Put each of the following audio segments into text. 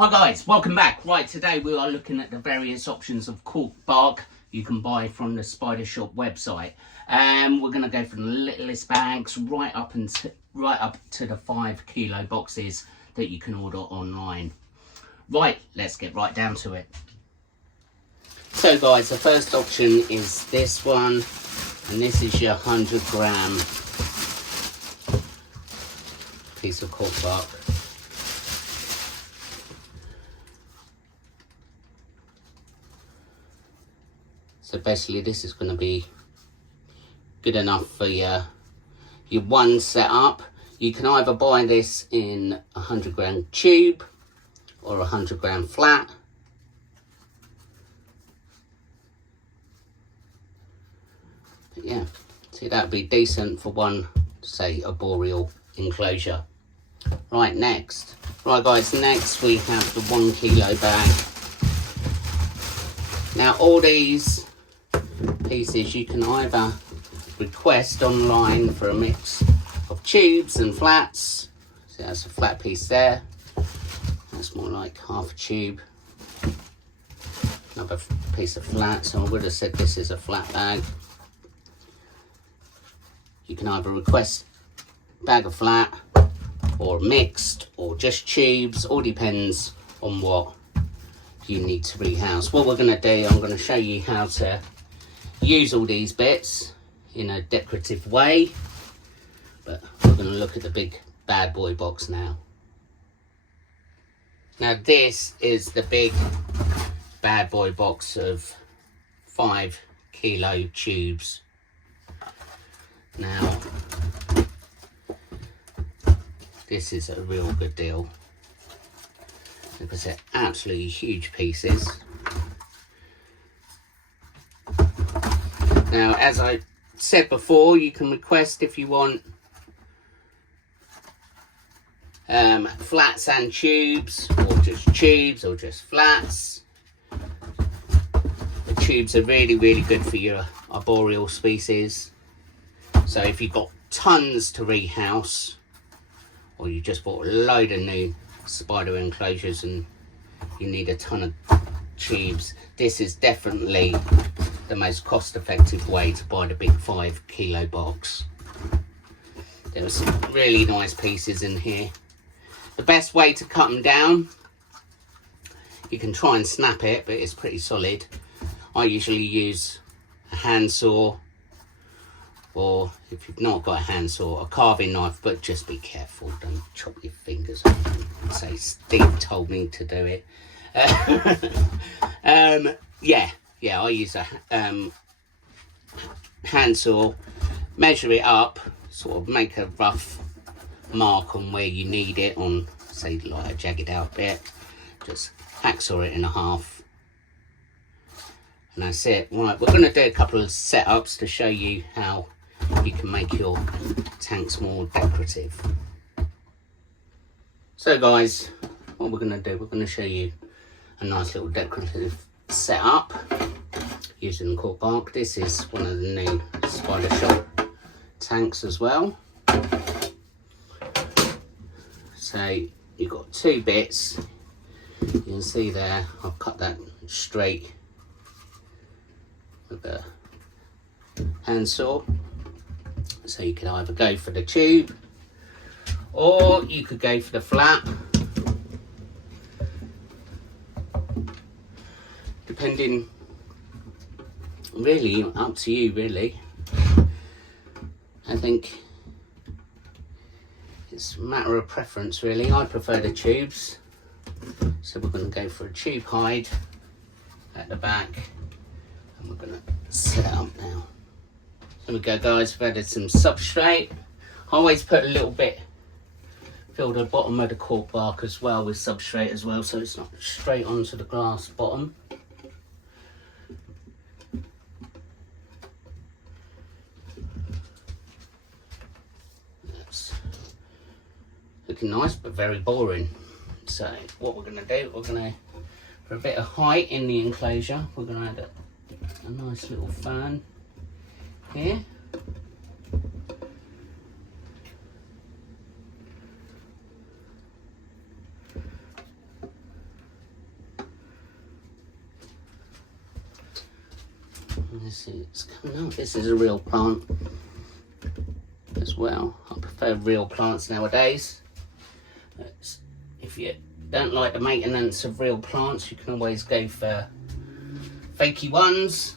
Hi guys, welcome back. Right, today we are looking at the various options of cork bark you can buy from the Spider Shop website. We're going to go from the littlest bags right up to the 5 kilo boxes that you can order online. Right, let's get right down to it. So guys, the first option is this one, and this is your 100-gram piece of cork bark. So basically this is going to be good enough for your one setup. You can either buy this in a 100-gram tube or a 100-gram flat. But yeah, see, that'd be decent for one, say, arboreal enclosure. Right, next. Right guys, next we have the 1 kilo bag. Now all these pieces you can either request online for a mix of tubes and flats. So that's a flat piece there. That's more like half a tube. Another piece of flat, so I would have said this is a flat bag. You can either request a bag of flat or mixed or just tubes, all depends on what you need to rehouse. What we're going to do, I'm going to show you how to use all these bits in a decorative way, but we're going to look at the big bad boy box now. Now this is the big bad boy box of 5 kilo tubes. Now this is a real good deal because they're absolutely huge pieces. Now, as I said before, you can request if you want flats and tubes, or just flats. The tubes are really good for your arboreal species. So if you've got tons to rehouse, or you just bought a load of new spider enclosures and you need a ton of tubes, this is definitely the most cost-effective way to buy the big 5 kilo box. There are some really nice pieces in here. The best way to cut them down, you can try and snap it, but it's pretty solid. I usually use a handsaw, or if you've not got a handsaw, a carving knife, but just be careful, don't chop your fingers off. Say Steve told me to do it. Yeah, I use a handsaw, measure it up, sort of make a rough mark on where you need it on, say, like a jagged out bit. Just hacksaw it in half. And that's it. Right, we're going to do a couple of setups to show you how you can make your tanks more decorative. So guys, what we're going to do, we're going to show you a nice little decorative setup using cork bark. This is one of the new Spider Shop tanks as well. So you've got 2 bits. You can see there, I've cut that straight with a handsaw. So you can either go for the tube or you could go for the flat, depending, really up to you really. I think it's a matter of preference really. I prefer the tubes, so we're going to go for a tube hide at the back, and we're going to set it up now. There we go guys, we've added some substrate. I always put a little bit, fill the bottom of the cork bark as well with substrate as well, so it's not straight onto the glass bottom. That's looking nice but very boring. So what we're going to do, we're going to, for a bit of height in the enclosure, we're going to add a nice little fan here. It's coming up. This is a real plant as well. I prefer real plants nowadays. If you don't like the maintenance of real plants, you can always go for fakey ones.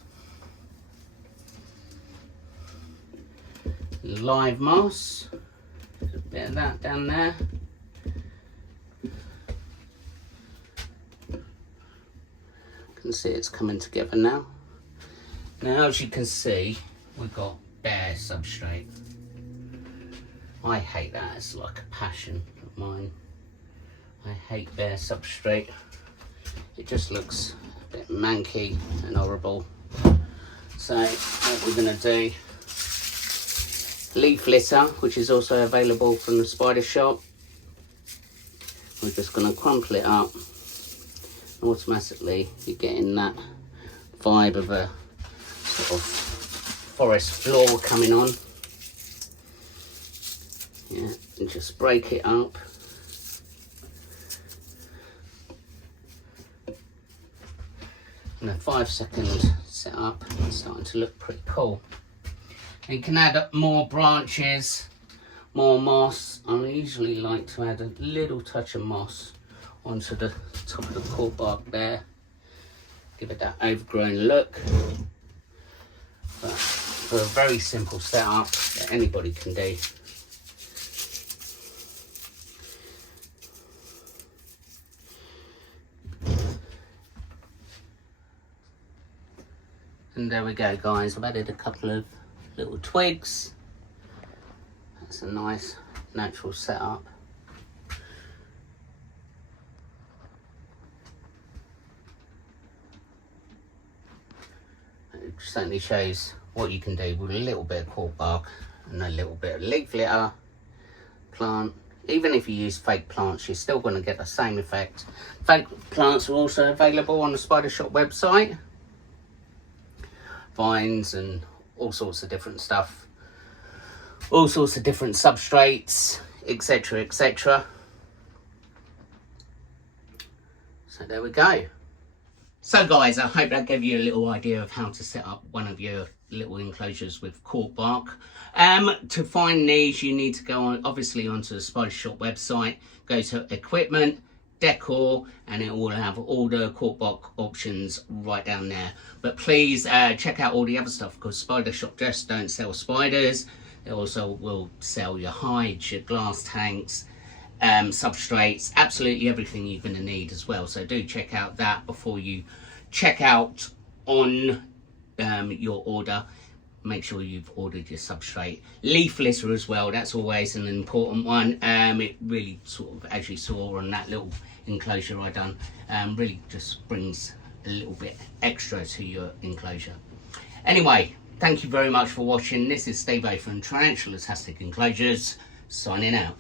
Live moss. There's a bit of that down there. You can see it's coming together now. Now, as you can see, we've got bare substrate. I hate that. It's like a passion of mine. I hate bare substrate. It just looks a bit manky and horrible. So what we're going to do, leaf litter, which is also available from the spider shop. We're just going to crumple it up. Automatically you're getting that vibe of a sort of forest floor coming on. Yeah, and just break it up. And a 5-second setup, it's starting to look pretty cool. And you can add up more branches, more moss. I usually like to add a little touch of moss onto the top of the cork bark there. Give it that overgrown look. But for a very simple setup that anybody can do. And there we go, guys. I've added a couple of little twigs. That's a nice natural setup. It certainly shows what you can do with a little bit of cork bark and a little bit of leaf litter plant. Even if you use fake plants, you're still going to get the same effect. Fake plants are also available on the Spider Shop website. Vines and all sorts of different stuff. All sorts of different substrates, etc, etc. So there we go. So guys, I hope that gave you a little idea of how to set up one of your little enclosures with cork bark. To find these, you need to go on, obviously, onto the Spider Shop website, go to equipment, decor, and it will have all the cork bark options right down there. But please check out all the other stuff, because Spider Shop just don't sell spiders. They also will sell your hides, your glass tanks, substrates, absolutely everything you're going to need as well. So do check out that before you check out on your order. Make sure you've ordered your substrate. Leaf litter as well, that's always an important one. It really sort of, as you saw on that little enclosure I done, really just brings a little bit extra to your enclosure. Anyway, thank you very much for watching. This is Steve from Tarantula-tastic Enclosures, signing out.